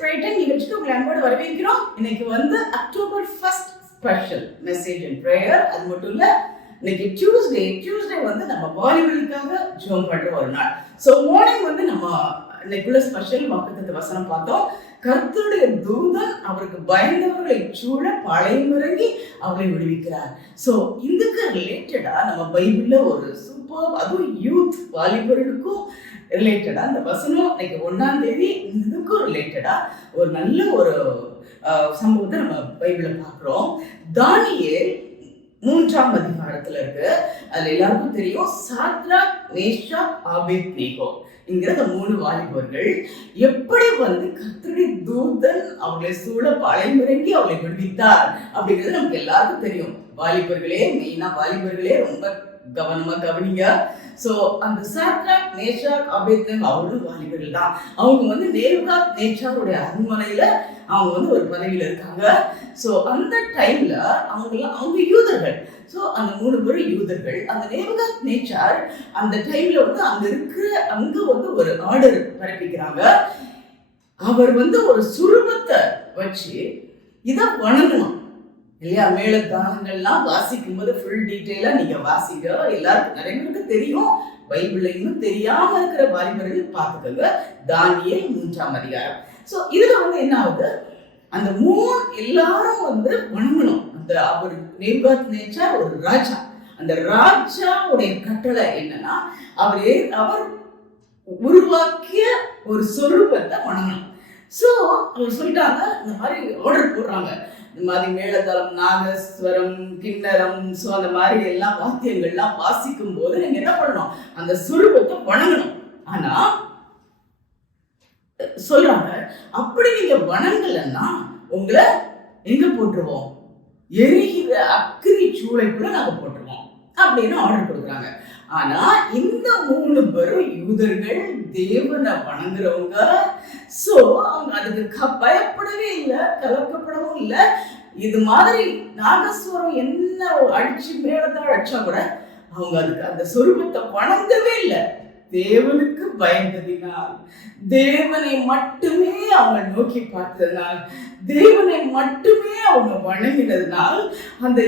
Brayton நிகழ்ச்சிக்கு உங்களை அன்போடு வரவேற்கிறோம். இன்னைக்கு October 1 special message and prayer. அது மட்டும் இல்ல, இன்னைக்கு டியூஸ்டே நம்ம வாலிபர்களுக்காக ஜெபம் பண்ற ஒரு நாள். ஸோ மார்னிங் நம்ம இன்னைக்குள்ள ஸ்பெஷல் வாக்குத்தத்த வசனம் பார்த்தோம். கர்த்தருடைய தூதன் அவருக்கு பயந்தவர்களை சூழ பாளையமிறங்கி அவரை விடுவிக்கிறார். ஸோ இதுக்கு ரிலேட்டடா நம்ம பைபிள்ல ஒரு சூப்பர், அதுவும் யூத் வாலிபர்களுக்கும் ரிலேட்டடா இந்த வசனம் இன்னைக்கு 1ஆம் தேதி இதுக்கும் ரிலேட்டடா ஒரு நல்ல ஒரு சம்பவத்தை நம்ம பைபிள்ல பார்க்கிறோம். தானியேல் 3ஆம் அதிகாரத்துல இருக்கு. அதுல எல்லாருக்கும் தெரியும், சாத்ராக், மேஷாக், ஆபேத்நேகோ என்கிற அந்த 3 வாலிபர்கள் எப்படி கர்த்தருடைய தூதன் அவர்களை சூழ பாளையமிறங்கி அவர்களை விடுவித்தார் அப்படிங்கிறது நமக்கு எல்லாருக்கும் தெரியும். வாலிபர்களே, மெயினா வாலிபர்களே ரொம்ப கவனமா கவனிங்க. சோ அந்த சாத்ராக், மேஷாக், ஆபேத்நேகோ அவரும் வாலிபர்கள் தான். அவங்க நேபுகாத் நேச்சாருடைய அரண்மனையில அவங்க ஒரு பதவியில இருக்காங்க. சோ அந்த டைம்ல அவங்க யூதர்கள். சோ அந்த 3 பேரும் யூதர்கள். அந்த நேபுகாத் நேச்சார் அந்த டைம்ல அங்க ஒரு ஆர்டர் பிறப்பிக்கிறாங்க. அவர் ஒரு சுரூபத்தை வச்சு இதை வணங்கணும் இல்லையா? மேலத்தானங்கள்லாம் வாசிக்கும் போது ஃபுல் டீட்டெயிலா நீங்க வாசிக்க. எல்லாருக்கும் நிறைய பேருக்கு தெரியும். பைபிள்ல இன்னும் தெரியாம இருக்கிற வாலிபர்கள் பார்த்துக்கோங்க. தானியேல் 3ஆம் அதிகாரம். ஸோ இதுல என்ன ஆகுது, அந்த 3 எல்லாரும் வணங்கணும். அந்த அவர் நேபுகாத் நேச்சார் ஒரு ராஜா. அந்த ராஜாவுடைய கட்டளை என்னன்னா, அவர் உருவாக்கிய ஒரு சொரூபத்தை வணங்கணும். ஸோ அவர் சொல்லிட்டாங்க, இந்த மாதிரி ஆர்டர் போடுறாங்க. இந்த மாதிரி மேளதாளம், நாகஸ்வரம், கிண்ணரம், ஸோ அந்த மாதிரி எல்லா வாத்தியங்கள்லாம் வாசிக்கும் போது நீங்க என்ன பண்ணணும், அந்த சுரூபத்தை வணங்கணும். ஆனா சொல்றாங்க, அப்படி நீங்க வணங்கலன்னா உங்களை எங்க போட்டுருவோம், எரிகிற அக்கினி சூளைக்குள்ள நாங்க போட்டுருவோம் அப்படின்னு ஆர்டர் கொடுக்குறாங்க. ஆனா இந்த 3 பேரும் யூதர்கள், தேவனை வணங்குறவங்க. சோ அவங்க அதுக்கு பயப்படவே இல்லை, கலக்கப்படவும் இல்லை. இது மாதிரி நாகஸ்வரம் என்ன அடிச்சு மேலதான் அடிச்சா கூட அவங்க அதுக்கு அந்த சொரூபத்தை வணங்கவே இல்லை. தேவனுக்கு பயந்ததினால், தேவனை மட்டுமே அவங்க நோக்கி பார்த்ததினால், தேவனை மட்டுமே அவங்க வணங்கினதுனால், அந்த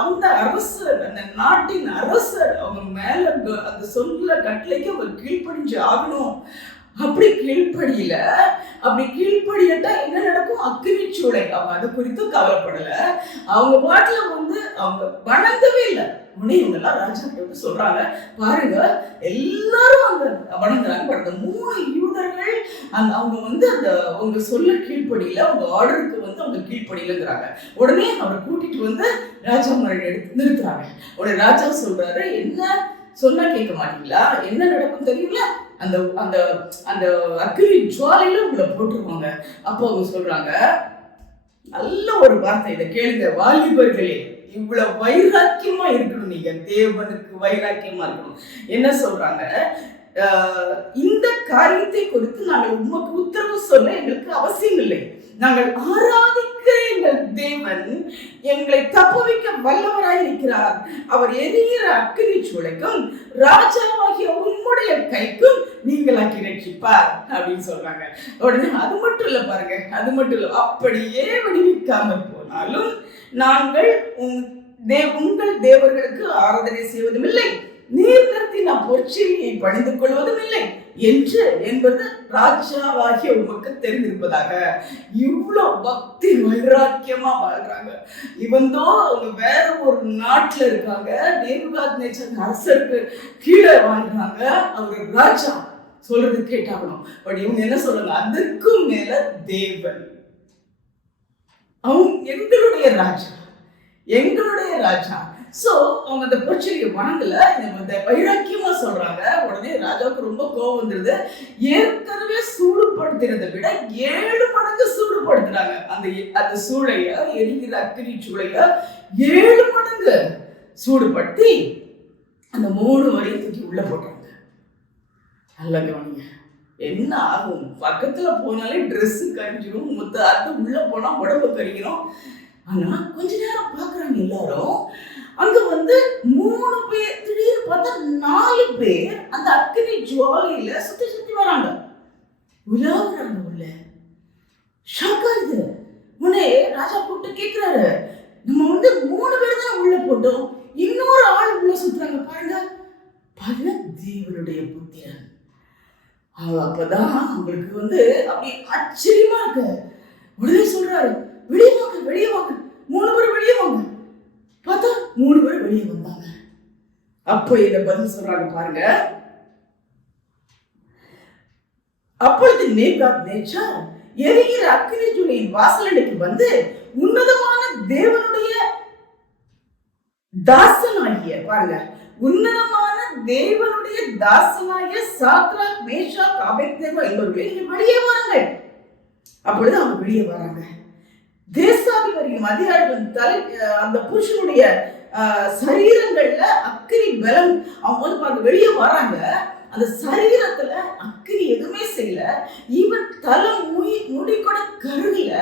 அந்த அரசர், அந்த நாட்டின் அரசர் அவங்க மேல அந்த சொல்ல கட்டளைக்கு அவங்க கீழ்ப்படிஞ்சு ஆகணும். அப்படி கீழ்ப்படியட்டா என்ன நடக்கும், அக்கினி சூளை. அவங்க அது குறித்து கவலைப்படல. அவங்க பாட்டுல அவங்க வணங்கவே இல்லை. உடனே இவங்க எல்லாம் ராஜா கிட்ட சொல்றாங்க, பாருங்க எல்லாரும் அங்க வணங்குறாங்க. பட் அந்த 3 யூதர்கள் அவங்க அந்த அவங்க சொல்ல கீழ்ப்படியில, அவங்க ஆர்டருக்கு அவங்க கீழ்ப்படியிலங்கிறாங்க. உடனே அவரை கூட்டிட்டு ராஜா முறை எடுத்து நிறுத்துறாங்க. உடனே ராஜா சொல்றாரு, என்ன சொன்னா கேட்க மாட்டீங்களா, என்ன நடக்கும் தெரியல, அந்த அந்த அந்த அக்கினி ஜுவாலையில உங்களை போட்டுருவாங்க. அப்போ அவங்க சொல்றாங்க, நல்ல ஒரு வார்த்தை, இதை கேளுங்க வாலிபர்களே, இவ்வளவு வைராக்கியமா இருக்கணும், நீங்க தேவனுக்கு வைராக்கியமா இருக்கணும். என்ன சொல்றாங்க, இந்த காரியத்தை குறித்து நாங்கள் உமக்கு உத்தரவு சொல்ல எங்களுக்கு அவசியம் இல்லை. நாங்கள் ஆராதிக்கிற எங்கள் தேவன் எங்களை தப்புவிக்க வல்லவராய் இருக்கிறார். அவர் எரிகிற அக்கினி சூளைக்கும் ராஜாவாகிய உம்முடைய கைக்கும் நீங்களாக்கி ரட்சிப்பார் அப்படின்னு சொல்றாங்க. உடனே அது மட்டும் இல்ல, பாருங்க, அது மட்டும் இல்ல, அப்படியே விடுவிக்காமல் போனாலும் நாங்கள் உங்கள் தேவர்களுக்கு ஆராதனை செய்வதும் இல்லை, நீர் நிறுத்தின பொற்சிலியை பணிந்து கொள்வதும் இல்லை என்பது ராஜாவாகிய உமக்கு தெரிந்திருப்பதாக. இவ்வளவு பக்தி வைராக்கியமா வாழ்றாங்க. அவங்க வேற ஒரு நாட்டுல இருக்காங்க, நேபுகாத் நேச்சார் அரசருக்கு கீழே வாழ்றாங்க. அவர் ராஜா சொல்றது கேட்டாகணும். பட் இவங்க என்ன சொல்றாங்க, அதற்கும் மேல தேவன், அவங்க எங்களுடைய ராஜா. சோ அவங்க அந்த பொற்சிலியை வணங்கல, இந்த வைராக்கியமா சொல்றாங்க. உடனே ராஜாவுக்கு ரொம்ப கோபம் வந்துருது. ஏற்கனவே சூடுபடுத்தினதை விட 7 மடங்கு சூடுபடுத்துறாங்க. அந்த சூளைய, எரிகிற அக்கினி சூளைய 7 மடங்கு சூடுபடுத்தி அந்த 3 வரையும் தூக்கி உள்ள போட்டாங்க. நல்ல கவனிங்க, என்ன ஆகும், பக்கத்துல போனாலே ட்ரெஸ் கரிஞ்சிடும், அது உள்ள போனா உடம்பு கரிக்கணும். ஆனா கொஞ்ச நேரம் பாக்குறாங்க எல்லாரும், அங்க 3 பேர், திடீர்னு பார்த்தா 4 பேர் அந்த அக்கினி ஜுவாலையில சுத்தி வராங்க. உலாவுறாங்க உள்ள. ஷாக்கா இது. உடனே ராஜா கூப்பிட்டு கேட்கிறாரு, நம்ம 3 பேர் தான் உள்ள போட்டோம், இன்னொரு ஆள் உள்ள சுத்துறாங்க பாருங்க. பல தேவனுடைய புத்திரன். அப்பதான் அவங்களுக்கு அப்படி ஆச்சரியமா இருக்கு. உடனே சொல்றாரு, வெளியே வாங்க வெளியே வாங்க, 3 பேர் வெளியே வாங்க. பார்த்தா 3 பேர் வெளியே வந்தாங்க. அப்போ என்ன பதில் சொல்றாங்க பாருங்க. அப்பொழுது நேபுகாத்நேச்சார் எரிகிற அக்கினி ஜூளையின் வாசலடைக்கு வந்து உன்னதமான தேவனுடைய தாசனாகிய பாருங்க, உன்னதமான தேவனுடைய தாசனாகிய சாத்ராக் மேஷாக் ஆபேத்நேகோ என்பவர்களே வெளியே வாருங்க. அப்பொழுது அவங்க வெளியே வராங்க. தேசாதிபதியும் அதிகாரிகளும் தலை அந்த புருஷனுடைய சரீரங்கள்ல அக்கினி பலம். அவங்க பாருங்க வெளியே வராங்க. அந்த சரீரத்துல அக்கினி எதுவுமே செய்யல. ஈவன் தலை முடி கூட கருகல.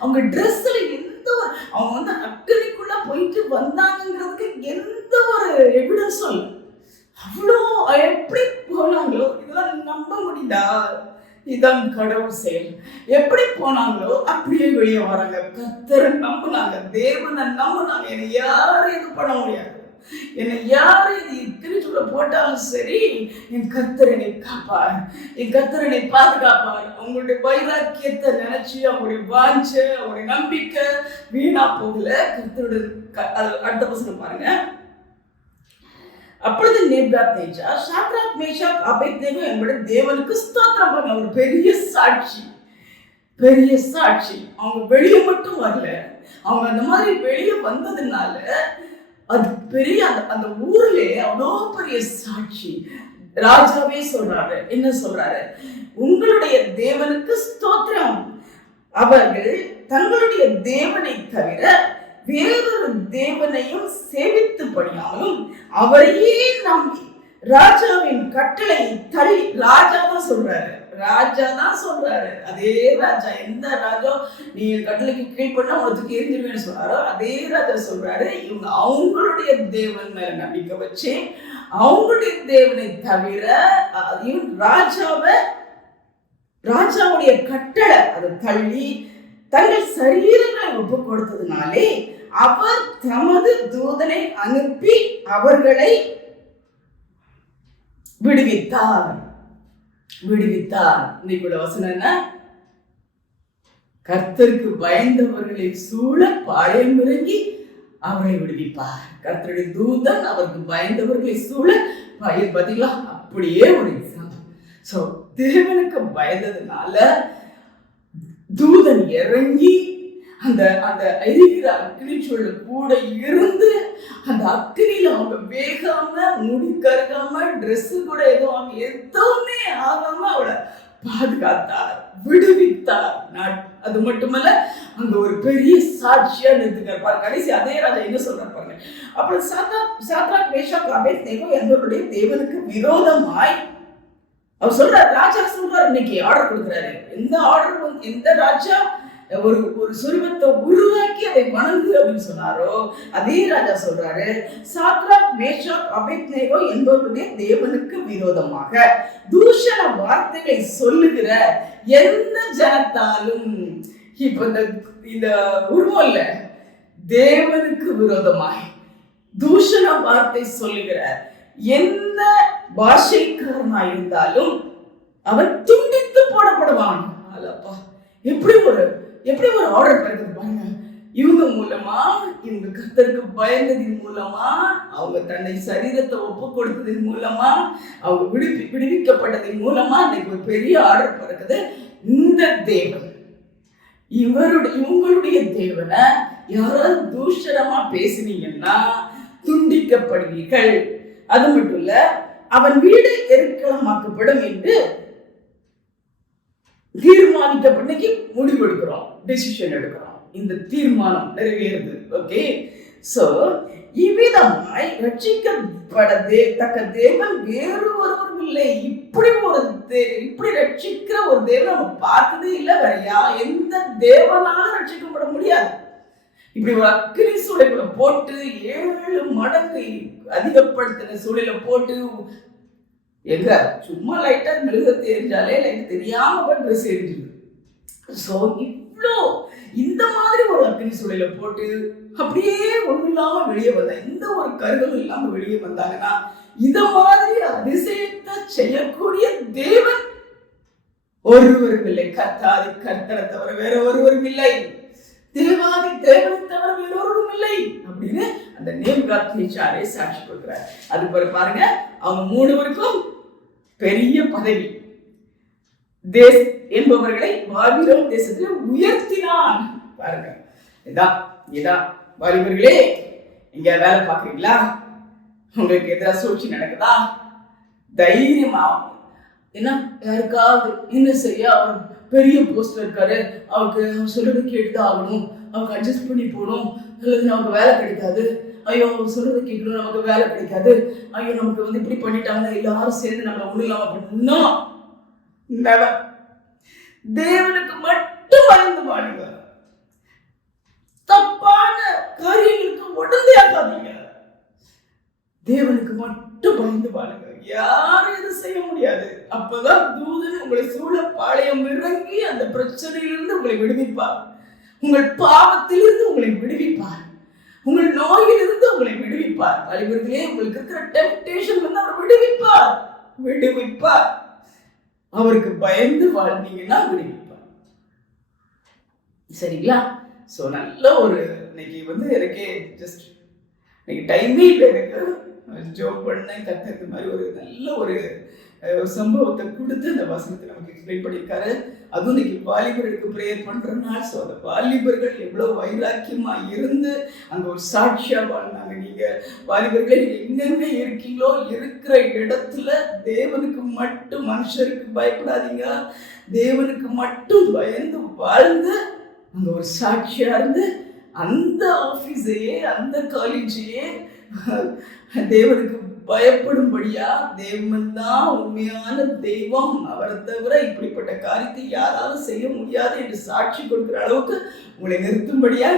அவங்க ட்ரெஸ்ல எந்த ஒரு அவங்க அக்கினிக்குள்ள போயிட்டு வந்தாங்கிறதுக்கு எந்த ஒரு எவிடன்ஸும் இல்லை. அவ்வளோ எப்படி போனாங்களோ இதெல்லாம் நம்ப முடியுதா? இதான் கடவுள் செயல். எப்படி போனாங்களோ அப்படியே வெளியே வராங்க. கர்த்தரை நம்பினாங்க, தேவனை நம்பினாங்க. என்னை யாரும் இது பண்ண முடியாது. என்னை யாரும் இது திருச்சுள்ள போட்டாலும் சரி, என் கர்த்தரனை காப்பார், என் கர்த்தரனை பாதுகாப்பார். அவங்களுடைய வைராக்கியத்தை நினைச்சு அவங்களுடைய வாஞ்ச அவங்களுடைய நம்பிக்கை வீணா போகல. கர்த்தருடைய அடுத்த வசனம் பாருங்க. அப்பொழுது நேபுகாத்நேச்சார் சாத்ராக் மேஷாக் ஆபேத்நேகோ என்பது தேவனுக்கு ஸ்தோத்திரம் பண்ண ஒரு பெரிய சாட்சி. பெரிய சாட்சி. அவங்க வெளியே மட்டும் வரல, அவங்க அந்த மாதிரி வெளியே வந்ததுனால அது பெரிய அந்த ஊர்ல அவ்வளோ பெரிய சாட்சி. ராஜாவே சொல்றாரு, என்ன சொல்றாரு? உங்களுடைய தேவனுக்கு ஸ்தோத்திரம். அவர்கள் தங்களுடைய தேவனை தவிர வேறொரு தேவனையும் சேவித்து படியாமலும் அவரையே நம்பி ராஜாவின் கட்டளை தள்ளி. ராஜா தான் சொல்றாரு. அதே ராஜா, எந்த ராஜா நீ கட்டளைக்கு கீழ்பண்ண உனக்கு எரிஞ்சிருவேன்னு சொன்னாரோ அதே ராஜா சொல்றாரு, இவங்க அவங்களுடைய தேவன் மேல நம்பிக்கை வச்சு அவங்களுடைய தேவனை தவிர இவன் ராஜாவுடைய கட்டளை அதை தள்ளி தங்கள் சரீரங்களை ஒப்பு கொடுத்ததுனாலே அவர் தமது தூதனை அனுப்பி அவர்களை விடுவித்தார். இன்னைக்கு வசனம் என்ன? கர்த்தருக்கு பயந்தவர்களை சூழ பாளையம் இறங்கி அவரை விடுவிப்பார். கர்த்தருடைய தூதன் அவருக்கு பயந்தவர்களை சூழ பதிலா அப்படியே ஒரு எக்ஸாம்பிள். சோ தேவனுக்கு பயந்ததுனால தூதன் இறங்கி அந்த எரிகிற அக்கினி சூழல கூட இருந்து அந்த அக்கினியில அவங்க வேகாம, முடி கருகாம, ட்ரெஸ் கூட எதுவுமே ஆகாம அவளை பாதுகாத்தார், விடுவித்தார். அது மட்டுமல்ல, அங்க ஒரு பெரிய சாட்சியா நிறுத்துக்கார். கடைசி அதே ராஜா என்ன சொல்றாரு பாருங்க. அப்புறம் சாத்ராக் மேஷாக் ஆபேத்நேகோ என்பவருடைய தேவனுக்கு விரோதமாய் அவர் சொல்றாரு. ராஜா சொல்றாரு, இன்னைக்கு ஆர்டர் கொடுக்குறாரு. எந்த ராஜா ஒரு சுரூபத்தை உருவாக்கி அதை வணங்கு அப்படின்னு சொன்னாரோ அதே ராஜா சொல்றாரு, சாத்ராக் மேஷாக் ஆபேத்நேகோ என்பவருடைய தேவனுக்கு விரோதமாக தூஷண வார்த்தைகளை சொல்லுகிற எந்த ஜனத்தாலும், இப்ப இந்த உருவம் இல்ல, தேவனுக்கு விரோதமாய் தூஷண வார்த்தை சொல்லுகிற எந்த பாஷைக்காரனா இருந்தாலும் அவன் துண்டித்து போடப்படுவான். அல்லப்பா, எப்படி ஒரு ஆர்டர் கிடைக்குது பாருங்க. இவங்க மூலமா, இவங்க கர்த்தருக்கு பயந்ததின் மூலமா, அவங்க தன்னை சரீரத்தை ஒப்பு கொடுத்ததின் மூலமா, அவங்க விடுவிக்கப்பட்டதின் மூலமா இன்னைக்கு ஒரு பெரிய ஆர்டர் பிறகுது. இந்த தேவன், இவங்களுடைய தேவனை யாராவது தூஷணமா பேசினீங்கன்னா துண்டிக்கப்படுவீர்கள். அது மட்டும் இல்ல, அவன் வீடு எருக்களமாக்கப்படும் என்று தீர்மானிக்கப்பட்டு முடிவெடுக்கிறோம், டிசிஷன் எடுக்கிறோம். இந்த தீர்மானம் நிறைவேறுது. ஓகே, சோ இவ்விதமாய் ரட்சிக்கப்படத்தக்க தேவன் வேறு ஒருவரும் இல்லை. இப்படி ரட்சிக்கிற ஒரு தேவன் நம்ம பார்த்ததே இல்லை. வேறையா எந்த தேவனாலும் ரட்சிக்கப்பட முடியாது. இப்படி ஒரு அக்கினி சூளைக்குள்ள போட்டு 7 மடங்கு அதிகப்படுத்தின சூழல போட்டு எங்க சும்மா லைட்டா மெழுகுவர்த்தி எரிஞ்சாலே லைட் தெரியாம ட்ரெஸ் எரிஞ்சுது. ஸோ இவ்வளோ இந்த மாதிரி ஒரு அக்னி சூழல போட்டு அப்படியே ஒன்றும் இல்லாம வெளியே வந்தா, எந்த ஒரு கருகளும் இல்லாம வெளியே வந்தாங்கன்னா, இத மாதிரி அதிசயத்தை செய்யக்கூடிய தேவன் ஒருவரும் இல்லை. கர்த்தாதி கர்த்தரை தவிர வேற ஒருவரும் இல்லை. தேவாதி தேவனை தவிர வேறொருவரும் இல்லை அப்படின்னு அந்த நேபுகாத்நேச்சாரே சாட்சி கொடுக்கிறார். அது பாருங்க, அவங்க 3 பேருக்கும் பெரிய பதவி. என்பவர்களை பாபிலோன் தேசத்தில் உயர்த்தினான். பாருங்க, இதான் வாலிபர்களே, இங்க வேலை பார்க்குறீங்களா? உங்களுக்கு எதிராக சூழ்ச்சி நடக்குதா? தைரியமா என்ன, யாருக்காவது என்ன செய்ய, அவர் பெரிய போஸ்ட்ல இருக்காரு, அவருக்கு அவர் சொல்றது கேட்டுதான் ஆகணும், அவருக்கு அட்ஜஸ்ட் பண்ணி போகணும், அல்லது நமக்கு வேலை கிடைக்காது, ஐயோ அவர் சொல்றது கேட்கணும், நமக்கு வேலை கிடைக்காது, ஐயோ நமக்கு வந்து இப்படி பண்ணிட்டாங்கன்னா எல்லாரும் சேர்ந்து நம்மளை ஒண்ணு இல்லாம பண்ணணும். தேவனுக்கு மட்டும் பயந்து வாழுங்க. தப்பான காரியங்களுக்கு உடந்தையாக்காதீங்க. தேவனுக்கு மட்டும் பயந்து வாழுங்க. யாரும் எதுவும் செய்ய முடியாது. அப்பதான் தூதன் உங்களை சூழ பாளையம் இறங்கி அந்த பிரச்சனையிலிருந்து உங்களை விடுவிப்பார். உங்கள் பாவத்திலிருந்து உங்களை விடுவிப்பார். உங்கள் நோயிலிருந்து உங்களை விடுவிப்பார். வாலிபர்களே, உங்களுக்கு இருக்கிற டெம்ப்டேஷன் வந்து அவர் விடுவிப்பார். அவருக்கு பயந்து வாழ்ந்தீங்கன்னா விடுவிப்பார். சரிங்களா? ஸோ நல்ல ஒரு இன்னைக்கு வந்து எனக்கே ஜஸ்ட் இன்னைக்கு டைமே இல்லை, எனக்கு ஜோப் பண்ணேன் கற்றுறது மாதிரி ஒரு நல்ல ஒரு சம்பவத்தை கொடுத்து அந்த வசனத்தை நமக்கு எக்ஸ்பிளைன் பண்ணியிருக்காரு. அதுவும் இன்னைக்கு வாலிபர்களுக்கு ப்ரேயர் பண்ற நாள். ஸோ அந்த வாலிபர்கள் எவ்வளவு வைராக்கியமா இருந்து அங்க ஒரு சாட்சியா வாழ்ந்தாங்க. நீங்க வாலிபர்களே, நீங்க எங்கெங்க இருக்கீங்களோ இருக்கிற இடத்துல தேவனுக்கு மட்டும், மனுஷருக்கு பயப்படாதீங்க, தேவனுக்கு மட்டும் பயந்து வாழ்ந்து அங்க ஒரு சாட்சியா இருந்து அந்த ஆபீஸையே அந்த காலேஜையே தேவனுக்கு பயப்படும்படியா, தேவன் தான் உண்மையான தெய்வம், அவரை தவிர இப்படிப்பட்ட காரியத்தை யாராலும் செய்ய முடியாது என்று சாட்சி கொடுக்கிற அளவுக்கு உங்களை நிறுத்தும்படியா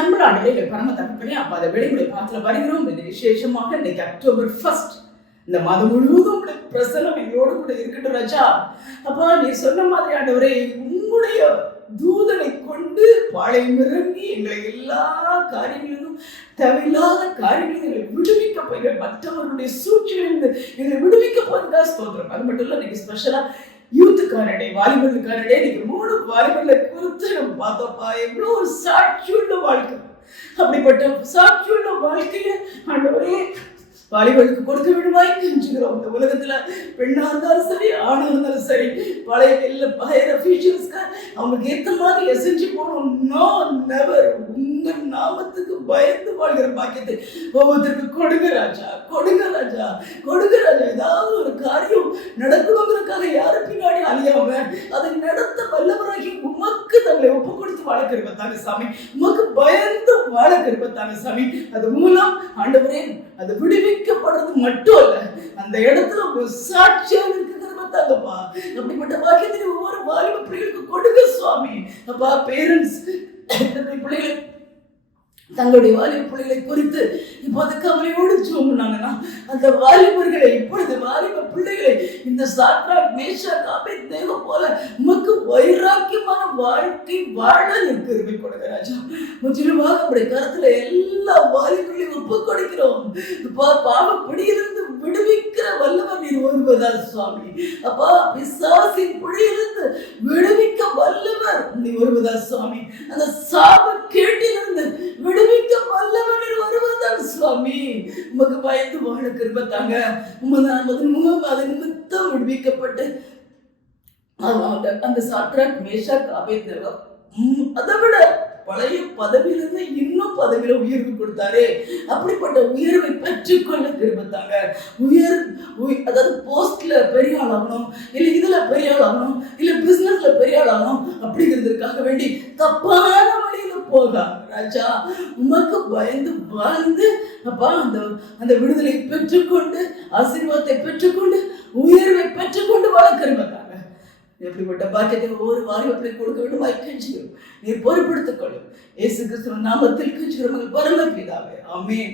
அன்பரானே பரம தகப்பனே, அப்ப அதை விடைமுறை பாத்திர வருகிறோம். இந்த விசேஷமாக இன்னைக்கு அக்டோபர் 1 இந்த மாதம் முழுவதும் உங்களுடைய பிரசனம் எங்களோடு கூட இருக்கட்டும் ராஜா. அப்பா, நீ சொன்ன மாதிரி ஆண்டவரே, உங்களுடைய தூதனை கொண்டு பாளையம் இறங்கி எங்களை எல்லா காரியங்களிலும், தேவையில்லாத காரியங்களிலும் எங்களை விடுவிக்க போகிற, மற்றவர்களுடைய சூழ்ச்சியிலிருந்து எங்களை விடுவிக்க போகிறதா ஸ்தோத்திரம். அது மட்டும் இல்லை, இன்னைக்கு ஸ்பெஷலா யூத்துக்காரடே, வாலிபர்களுக்காரடே, இன்னைக்கு 3 வாலிபர்களை குறித்து நம்ம பார்த்தோம்ப்பா. எவ்வளோ ஒரு சாட்சியுள்ள வாழ்க்கை. அப்படிப்பட்ட சாட்சியுள்ள வாழ்க்கையை ஆண்டவரே வாலிபர்களுக்கு கொடுக்க விடுவாய் கெஞ்சுகிறோம். இந்த உலகத்துல பெண்ணா இருந்தாலும் சரி, ஆணா இருந்தாலும் சரி, பழைய அஃபீஷியல்ஸ்க்கு அவங்களுக்கு ஏற்ற மாதிரி எசைஞ்சு போகணும். No, never. உங்க நாமத்துக்கு பயந்து வாழ்கிற பாக்கியத்தை ஒவ்வொருத்தருக்கு கொடுங்க ராஜா, கொடுங்க ராஜா, கொடுங்க ராஜா. ஏதாவது ஒரு காரியம் நடக்கணுங்கிறதுக்காக யாரும் பின்னாடி அழியாம அதை நடத்த வல்லவராகி உமக்கு தங்களை ஒப்பு கொடுத்து வாழ கிருபைத்தாங்க சாமி. உமக்கு பயந்து வாழ கிருபைத்தாங்க சாமி. அது மூலம் ஆண்டவரே அது விடுவிக்கப்படுறது மட்டும் இல்ல, அந்த இடத்துல ஒரு சாட்சியாக இருக்கிறதாங்கப்பா. அப்படிப்பட்ட பாக்கியத்தை ஒவ்வொரு வாலிப பிள்ளைகளுக்கு கொடுங்க சுவாமி. அப்பா, பேரண்ட்ஸ் பிள்ளைகளை, தங்களுடைய வாலிப பிள்ளைகளை குறித்து இப்போது கவலையோடு சொன்னாங்கன்னா, அந்த வாலிபர்களை, இப்பொழுது வாலிப பிள்ளைகளை இந்த சாத்ராக் மேஷாக் ஆபேத்நேகோ போல உமக்கு வைராக்கியமான வாழ்க்கை வாழ கிருபை கொடுங்க ராஜா. முற்றிலுமாக நம்முடைய கருத்துல எல்லா வாலிபர்களையும் ஒப்பு கொடுக்கிறோம். பாவ பிடியிலிருந்து விடுவிக்கிற வல்லவர் நீர் ஒருவதால் சுவாமி. அப்பா, பிசாசின் பிடியிலிருந்து விடுவிக்க வல்லவர் நீ ஒருவதால் சுவாமி. அந்த சாப கேட்டிலிருந்து விடுவிக்க வல்லவர் நீர் ஒருவதால் சுவாமி. உமக்கு பயந்து வாழ கிருபைத்தாங்க. அது நிமித்தம் விடுவிக்கப்பட்டு அந்த சாத்ராக் மேஷாக் ஆபேத்நேகோ அதை விட பழைய பதவியிலிருந்து இன்னும் பதவியில உயர்வு கொடுத்தாரு. அப்படிப்பட்ட உயர்வை பெற்றுக்கொள்ள கிருபைத்தாங்க. அதாவது போஸ்ட்ல பெரிய ஆள் ஆகணும், இல்ல இதுல பெரிய ஆள் ஆகணும், இல்ல பிசினஸ்ல பெரிய ஆள் ஆகணும் அப்படிங்கிறதுக்காக வேண்டி தப்பான வழியில போகாம ராஜா, உமக்கு பயந்து வாழ்ந்து அப்பா அந்த விடுதலை பெற்றுக்கொண்டு, ஆசீர்வாதத்தை பெற்றுக்கொண்டு, உயர்வை பெற்றுக்கொண்டு வாழ கிருபைத்தாங்க. எப்படிப்பட்ட பாக்கியத்தை ஒவ்வொரு வாலிபத்தை கொடுக்க வேண்டும் கெஞ்சுகிறோம். நீர் பொறுப்படுத்திக் கொள்ளும். இயேசு கிறிஸ்துவின் நாமத்தில் கெஞ்சுகிறோம் பரமபிதாவே. ஆமென்.